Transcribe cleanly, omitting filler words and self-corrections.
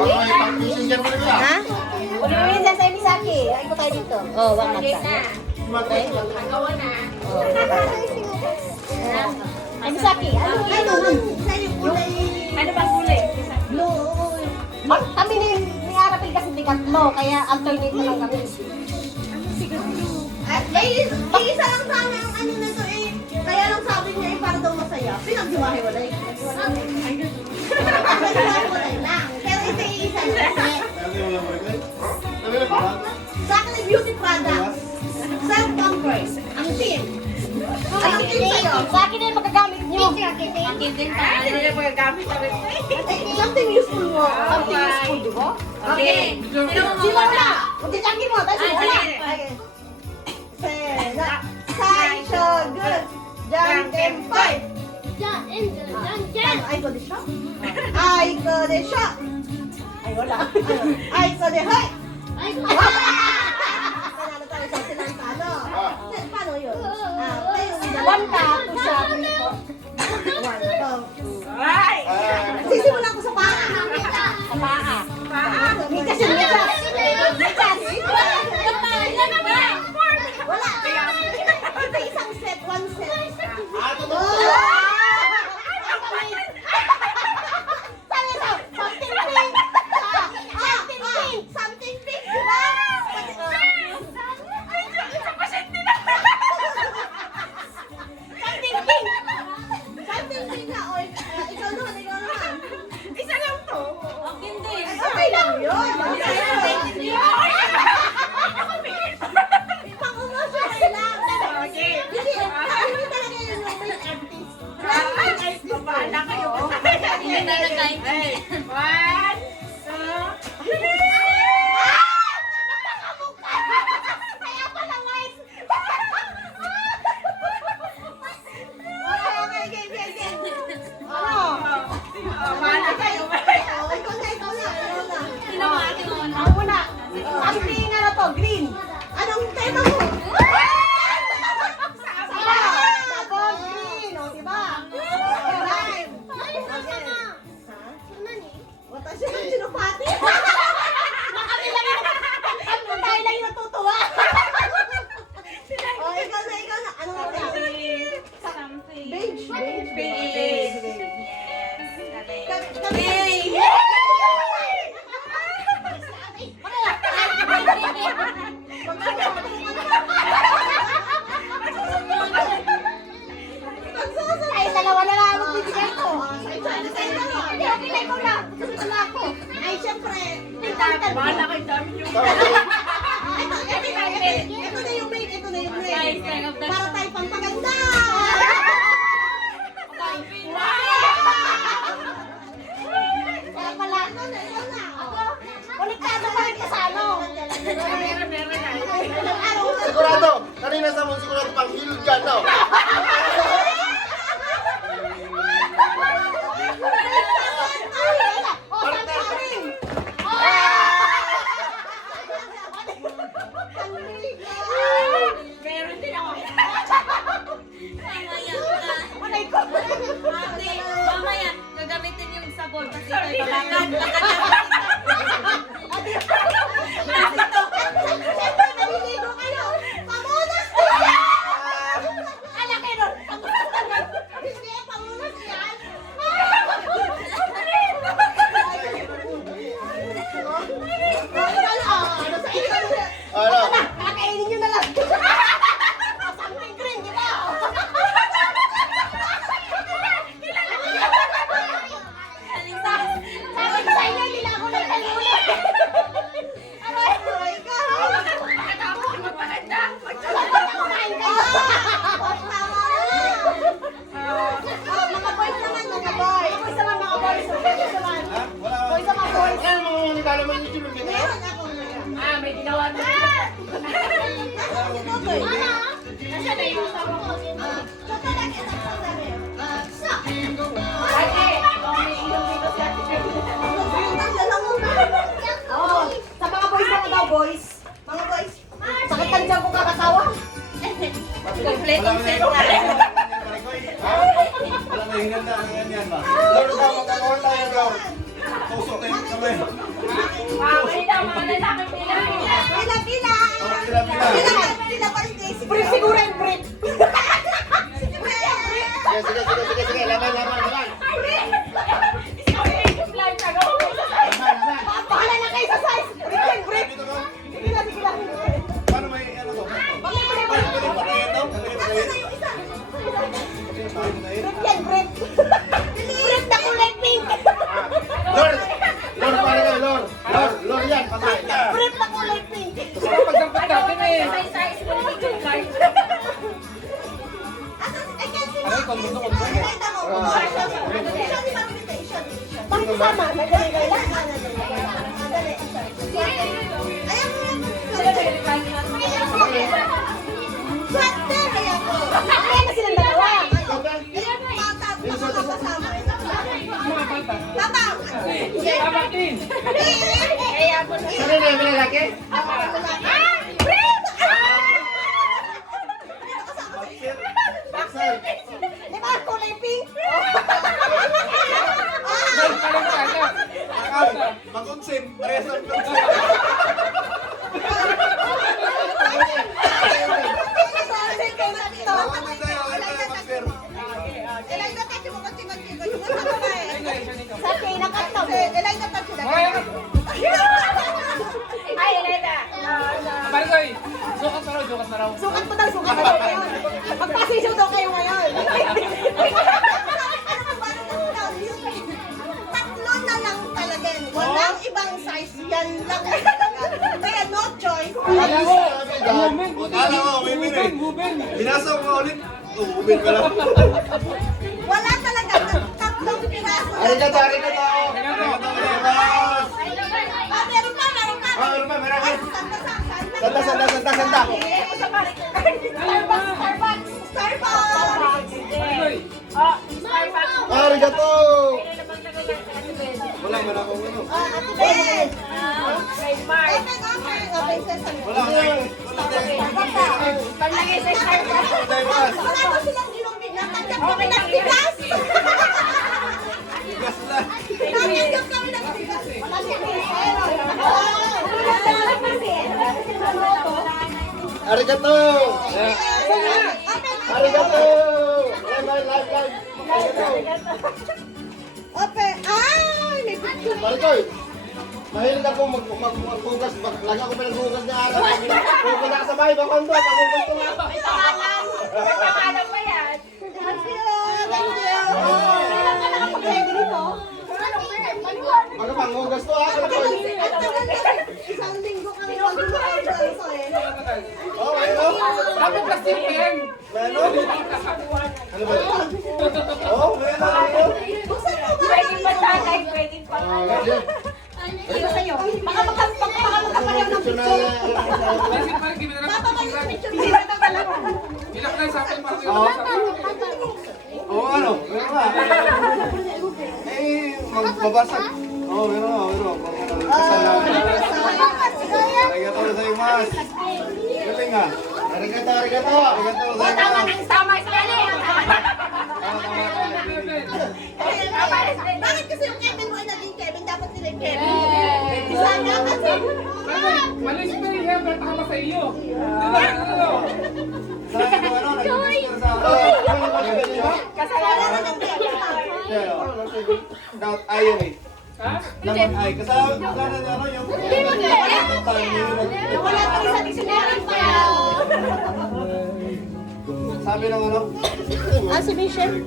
Ha? Ulit sa Misaki. Ay ko tayo dito. Oh, wag na. Okay. Magawa na. Ay Misaki, ano sa'yo kulay? Ano bang kulay? Blue. Kami ni Arapil kasi di katlo, kaya alternate na lang kami. Eh, isa lang sana ang ano na to eh. Kaya lang sabi niya eh, para daw masaya. Pinaghiwa-hiwalay. Pinaghiwa-hiwalay lang. Pero ito yung isa lang. Sa akin ay beauty product. Self-comfort. Ang team. Anong team sa'yo? Sa akin na yung magagamit nyo. Kitin pa. Ano yung magagamit namin? Something useful mo. Something useful, di ba? Okay. Sino na? Magtitangkin mo, tayo sino na? Sai, so good. Jump and fight. Ay ko de shot. Ay ko de shot. Ay, wala. Ay ko de hoy. Panalo tayo sa sinantalo. Paano yun? One ka, two siya. One. Ito. Ay! Sisimulan ko sa paa. Sa paa. Mikas yun, mikas. Wala. Ito isang set, one set. Sabi ko, something pink. Something pink, di ba? Something pink na, oy. Ikaw naman. Isa lang to. Okay lang yun. Pang-emotional lang. Okay. Hindi talaga yun yung may artist. Ay, babahala kayo. Hindi na nagkaintindihan. One, two, Kaya pala white. Okay, game. Ano? bahala kayo. Oh, ikaw na. Ang una, something ano to, green. Anong tema mo? Sabon, green. O, diba? Lime. Watashi no chinopati. Tayo lang yung natutuwa. Oh, ikaw na. Ano nga ba? Something. Beige. Beige. Kami. Ay, dalawa na lang ang magbibigay ko. Hindi, okay ko na. Gusto na ako. Ay, syempre. Bahala kayo dami yung... Ito na yung main. Para tayo pampaganda. Kaya pala, konektado pa rin ka sa ano. Meron na. Sigurado, kanina sa mong sigurado pang hill dyan, no? Meron din ako. Mamaya, gagamitin yung sabon kasi ito babakan. Syempre, naliligo kayo. Pamunas yan! Anak kayo nun. Hindi, pamunas yan. Ano sa iyo? Ano? Kakainin nyo na lang. Something green, di ba? Sabi ko sa inyo, hindi na ako nagkalula. Aray ka. Magpaganda. Kumain ka. Mga boys naman, mga boys. Boys naman, mga boys. Boys naman. Ha? Wala. Boys naman, boys. Ano mga nilalaman yung YouTube video? Meron akong meron. May ginawa na. Nasaan si Totoy? Nasaan na yung sabon ko? So talaga ito sa sabi. Ay, may ilong dito si Ate Carolina. Ang lalamu na. Oo. Sa mga boys naman daw, boys. Mga boys. Sakit ka dyan kung kakatawa. Kompletong set na. Wala na hinanda, ano yan ba? Lord, magkakaroon tayo, Lord. Tusok tayo kamay. mga lalaki pila. Pila, pila. Oh, pila. Pila pa rin Daisy. Brief siguro yung brief. Sige, Sige. Laban. Bahala na kayo sa size. Brief yung brief. Dito ka. Sige na. Paano may ano to? Patayin daw? Asan na yung isa? Brief yan, brief. Brief na kulay pink. Lord, pare ka, Lord yan, patay ka. Brief na kulay pink. Pagdampot natin eh. Size ko ni King Card. Asan? I can't see Aray, my kondo. Nakita mo. Show me Mami Vite, show me. Bakit sama? Nagdali kayo lang? Dali. Ayan mo yan. Swerte, kaya ko. Kaya na silang dalawa. Bata kasama. Mga bata. Bata. Tama din. Kaya po na. Sino na yung lalaki? Baxter. Di ba kulay pink? Dahil parang kaya. Akal, mag-consim. Parehas ang consim. Bakit tayo? Baxter. Sa pinakataw. Ay, Elena. Barigoy. Sukat na raw. Sukat mo daw, sukat mo daw ngayon. Magpasisyo daw kayo ngayon. Tatlo na lang talaga yan. Walang ibang size. Yan lang talaga. Kaya no choice. Kala ko. Akala ko, umimin eh. Moving. Binasa ko ulit. Uubin ka lang. Wala talaga. Tatlong piraso. Arigato. Arigato. Boss. Ah, meron pa. Meron pa. Santa. Santa. Starbucks. Barigoy. Arigato. Wala ako ano. Ben. Trademark. Open sesame. Wala Panlagay sa Starbucks. Wala na silang ilumig. Natanggap kami ng bigas. Bigas lang. Natanggap kami ng bigas. Wala siya pero. Arigato. Arigato. Live. Open. Ay, may picture. Marikoy. Mahilig ako maghugas. Lagi ako pinaghugas niya araw. Kung pinakasabay, bakando. Paghugas ko nga. May pangalan pa yan. Thank you. Nakapag-ready dito. Magpanghugas to ha, Marikoy. Isang linggo kami mag-also eh. Oh, ayun. Dapat plastic yan. Meron. Ano ba yun? Oh, meron. Buksan mo ba? Pwedeng pa tatay, pwedeng pa. Ito sa'yo. Baka magkapareho ng picture. Kasi parang gawin na lang. Papa, kayo yung picture. Ilak na sa akin. Oh, ano? Meron ba? Magbabasag. Oh, meron. Kasalanan. Arigato gozaimasu. Galing ah. Arigato Tama gozaimasu. ng tama sa Bakit kasi yung Kevin mo ay naging Kevin? Dapat nila yung Kevin. Sana kasi. Malis pa rin yan. Berta ka pa sa iyo. Diba? Ano? Sa ano, nag-register sa... kasalanan Wala ng Kevin. Dapat ayaw eh. Ha? Naman ay. Kasama na ano yung... Wala pa rin sa dictionary pa. Sabi ng ano? Ah, si Michelle.